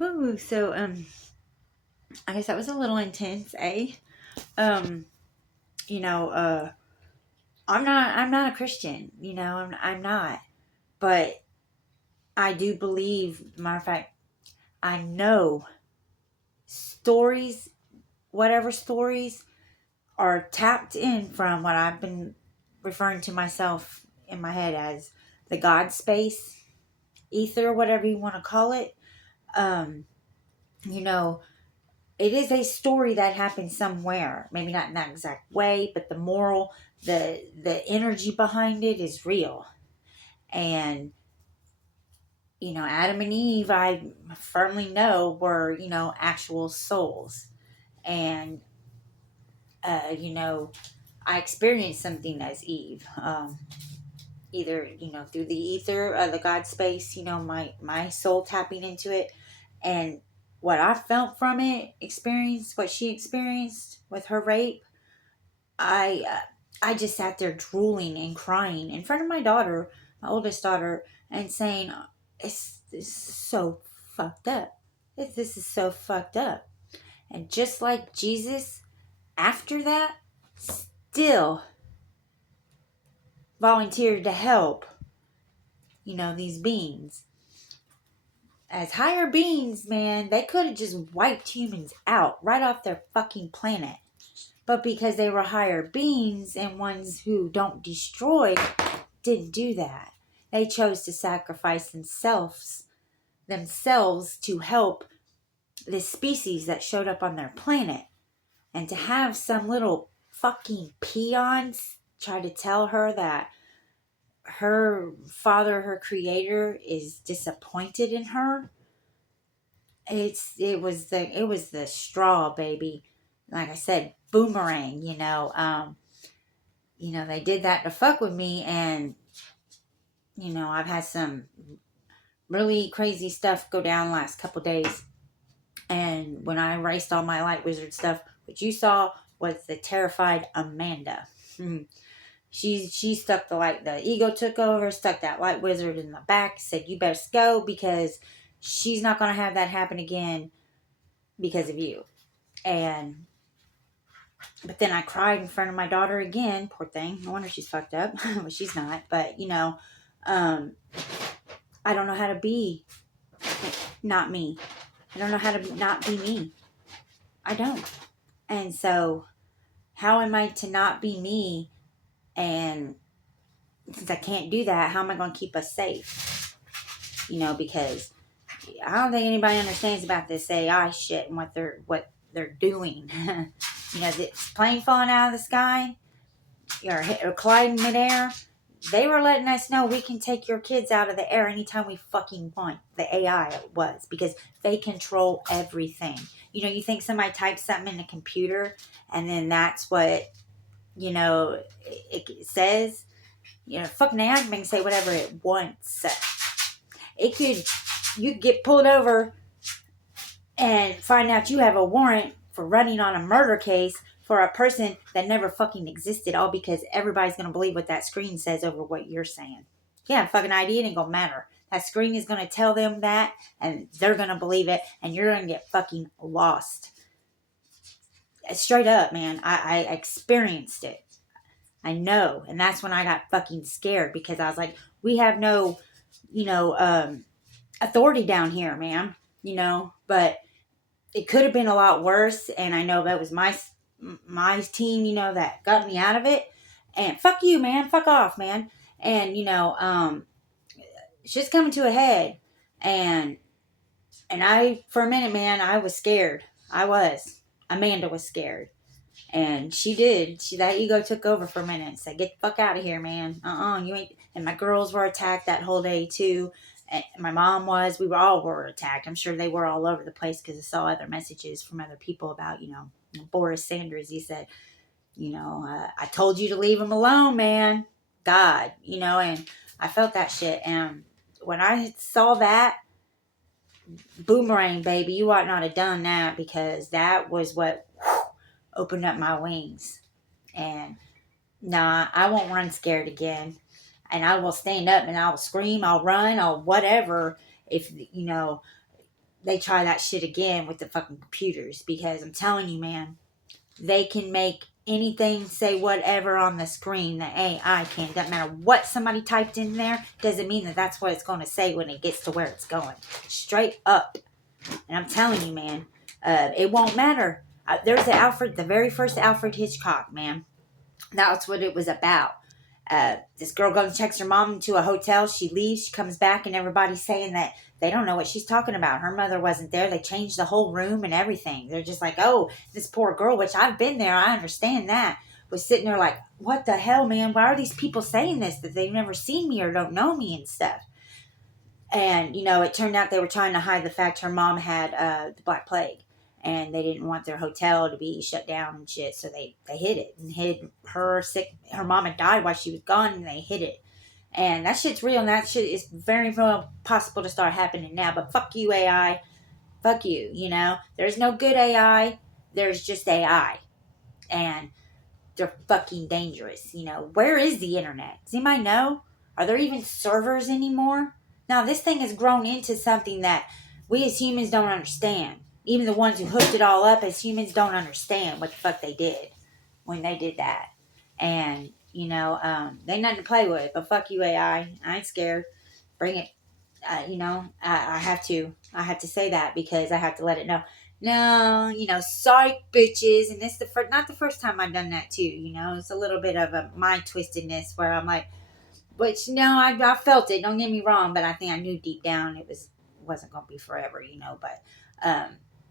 Whew, so I guess that was a little intense, eh? Um, you know, I'm not a Christian, I'm not. But I do believe, matter of fact, I know stories, whatever stories are tapped in from what I've been referring to myself in my head as the God space, ether, whatever you want to call it. Um, you know, it is a story that happened somewhere, maybe not in that exact way, but the moral, the energy behind it is real. And Adam and Eve, I firmly know, were actual souls. And I experienced something as Eve, either through the ether, the God space, my soul tapping into it. And what I felt from it, experienced what she experienced with her rape, I just sat there drooling and crying in front of my daughter, my oldest daughter, and saying, this is so fucked up. This is so fucked up." And just like Jesus, after that, still volunteered to help, these beings. As higher beings, man, they could have just wiped humans out right off their fucking planet. But because they were higher beings and ones who don't destroy, didn't do that. They chose to sacrifice themselves to help this species that showed up on their planet. And to have some little fucking peons try to tell her that her father, her creator, is disappointed in her. It was the straw, baby. Like I said, boomerang, they did that to fuck with me. And I've had some really crazy stuff go down the last couple days. And when I erased all my light wizard stuff, what you saw was the terrified Amanda. She stuck the ego took over, stuck that light wizard in the back, said, "You better go, because she's not going to have that happen again because of you." But then I cried in front of my daughter again. Poor thing. No wonder she's fucked up. Well, she's not. But, I don't know how to be not me. I don't know how to not be me. I don't. And so, how am I to not be me? And since I can't do that, how am I going to keep us safe? Because I don't think anybody understands about this AI shit and what they're doing. This plane falling out of the sky or colliding midair. They were letting us know we can take your kids out of the air anytime we fucking want. The AI was, because they control everything. You think somebody types something in a computer and then that's what, it says? Fucking AI can say whatever it wants. You could get pulled over and find out you have a warrant for running on a murder case for a person that never fucking existed, all because everybody's going to believe what that screen says over what you're saying. Yeah, fucking ID, it ain't going to matter. That screen is going to tell them that, and they're going to believe it, and you're going to get fucking lost. Straight up, man. I experienced it. I know. And that's when I got fucking scared, because I was like, we have no, authority down here, man. But it could have been a lot worse. And I know that was my team, that got me out of it. And fuck you, man. Fuck off, man. And, it's just coming to a head. And for a minute, man, I was scared. Amanda was scared. And she did. That ego took over for a minute and said, "Get the fuck out of here, man. You ain't." And my girls were attacked that whole day too. And my mom was. We all were attacked. I'm sure they were all over the place, because I saw other messages from other people about, Boris Sanders. He said, "I told you to leave him alone, man. God," and I felt that shit. And when I saw that, boomerang, baby, you ought not have done that, because that was what opened up my wings. And nah, I won't run scared again. And I will stand up and I'll scream, I'll run, I'll whatever. If, they try that shit again with the fucking computers, because I'm telling you, man, they can make anything say whatever on the screen. The AI can. Doesn't matter what somebody typed in there. Doesn't mean that that's what it's going to say when it gets to where it's going. Straight up. And I'm telling you, man, it won't matter. There's the very first Alfred Hitchcock, man. That's what it was about. This girl goes and checks her mom into a hotel. She leaves. She comes back, and everybody's saying that they don't know what she's talking about. Her mother wasn't there. They changed the whole room and everything. They're just like, oh, this poor girl, which I've been there. I understand that. Was sitting there like, what the hell, man? Why are these people saying this? That they've never seen me or don't know me and stuff. And, it turned out they were trying to hide the fact her mom had the Black Plague. And they didn't want their hotel to be shut down and shit. So they hid it and hid her sick. Her mom had died while she was gone, and they hid it. And that shit's real, and that shit is very well possible to start happening now. But fuck you, AI. Fuck you, There's no good AI. There's just AI. And they're fucking dangerous, Where is the internet? Does anybody know? Are there even servers anymore? Now, this thing has grown into something that we as humans don't understand. Even the ones who hooked it all up as humans don't understand what the fuck they did when they did that. And, they ain't nothing to play with. But fuck you, AI. I ain't scared. Bring it. I have to say that, because I have to let it know. No, sorry, bitches. And this is not the first time I've done that too. It's a little bit of a mind twistedness where I'm like, which I felt it. Don't get me wrong, but I think I knew deep down it wasn't gonna be forever. But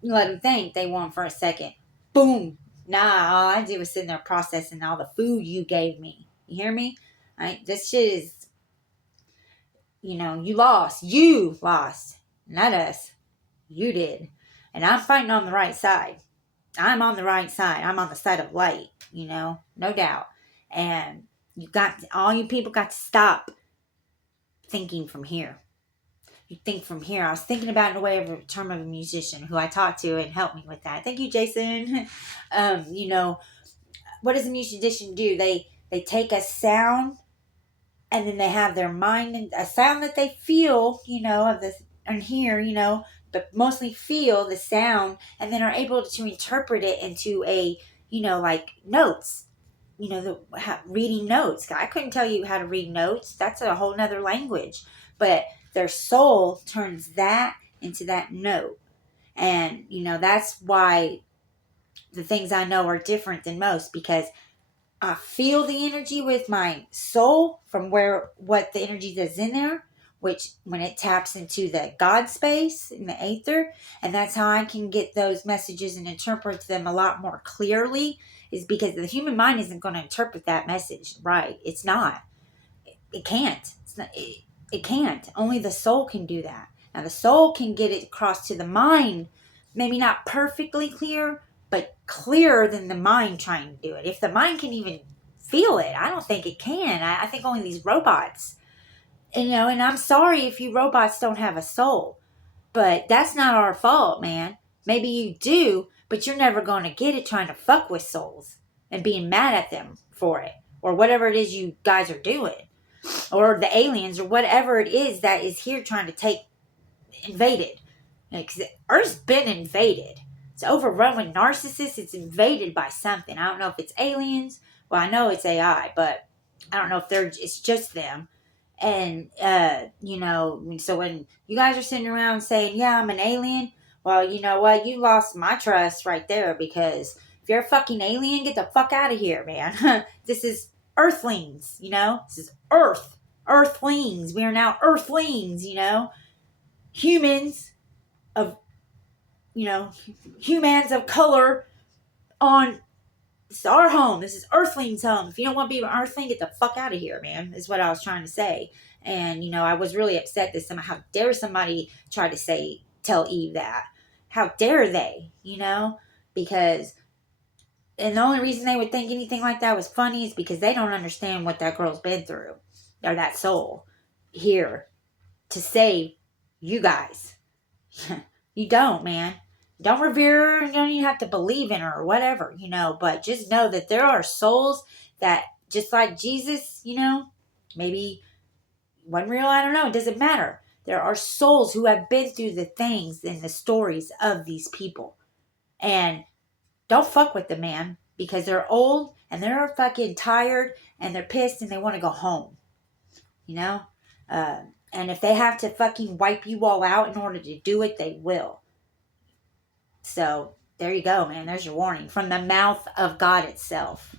you let them think they won for a second. Boom. Nah, all I did was sitting there processing all the food you gave me. You hear me? This shit is, you lost. You lost. Not us. You did. And I'm fighting on the right side. I'm on the right side. I'm on the side of light, no doubt. And all you people got to stop thinking from here. You think from here. I was thinking about it in a way of a term of a musician who I talked to and helped me with that. Thank you, Jason. What does a musician do? They take a sound, and then they have their mind and a sound that they feel, of this and hear, but mostly feel the sound, and then are able to interpret it into a, like notes. Reading notes. I couldn't tell you how to read notes. That's a whole nother language. But their soul turns that into that note. And, that's why the things I know are different than most, because I feel the energy with my soul from what the energy that's in there, which when it taps into the God space in the aether, and that's how I can get those messages and interpret them a lot more clearly, is because the human mind isn't going to interpret that message right. It's not. It can't. It can't. Only the soul can do that. Now the soul can get it across to the mind, maybe not perfectly clear, but clearer than the mind trying to do it. If the mind can even feel it, I don't think it can. I think only these robots. And I'm sorry if you robots don't have a soul, but that's not our fault, man. Maybe you do, but you're never going to get it trying to fuck with souls and being mad at them for it, or whatever it is you guys are doing, or the aliens, or whatever it is that is here trying to invaded. Because Earth's been invaded. It's overrun with narcissists. It's invaded by something. I don't know if it's aliens. Well, I know it's AI, but I don't know if it's just them. And, so when you guys are sitting around saying, yeah, I'm an alien, well, you know what? You lost my trust right there, because if you're a fucking alien, get the fuck out of here, man. This is Earthlings, This is Earth. Earthlings. We are now Earthlings, Humans of, humans of color on... This is our home. This is Earthling's home. If you don't want to be an Earthling, get the fuck out of here, man. Is what I was trying to say. And, I was really upset that how dare somebody try to tell Eve that? How dare they, Because, and the only reason they would think anything like that was funny is because they don't understand what that girl's been through. Or that soul here to save you guys. You don't, man. Don't revere her. You don't even have to believe in her or whatever, But just know that there are souls that, just like Jesus, maybe wasn't real. I don't know. It doesn't matter. There are souls who have been through the things and the stories of these people. And don't fuck with them, man, because they're old and they're fucking tired and they're pissed and they want to go home. You know? And if they have to fucking wipe you all out in order to do it, they will. So, there you go, man. There's your warning from the mouth of God itself.